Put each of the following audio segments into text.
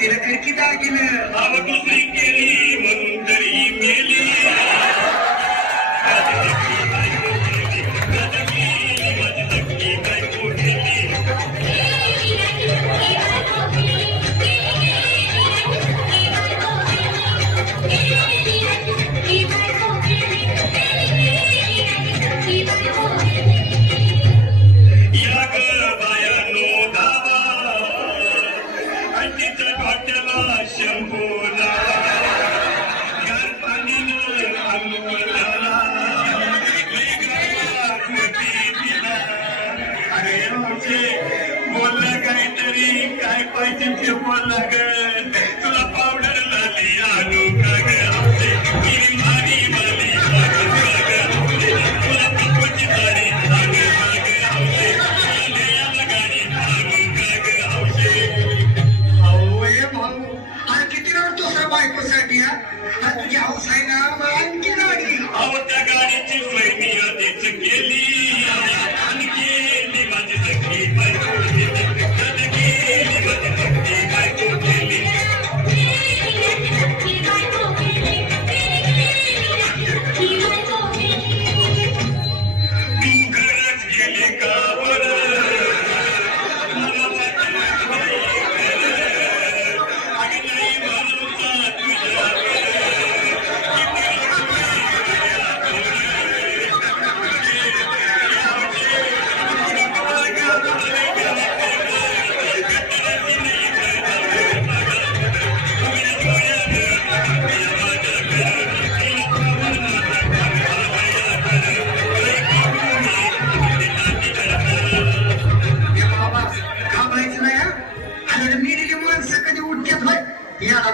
तिला खिडकी दागिनं दुसरी केली म्हणून तरी मेली काय पाहिजे ते बोल लागल तुला पावडर लाली आणू का गिरी मारी माली तुला पप्पूची साडी आणू गाडी आणू का हौसे भाऊ अरे किती रडतोस रे बायकोसाठी तुझी हौस आहे ना मग आणखी गाडी अहो त्या गाडीची सोय मी आधीच केली आणि गेली माझी सखी बायको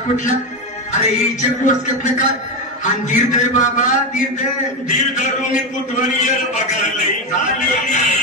कुठला अरे हिचे कोर्स कसले काय आणि धीर धर बाबा धीर धरून मी कुठवर येल बघायला झालेली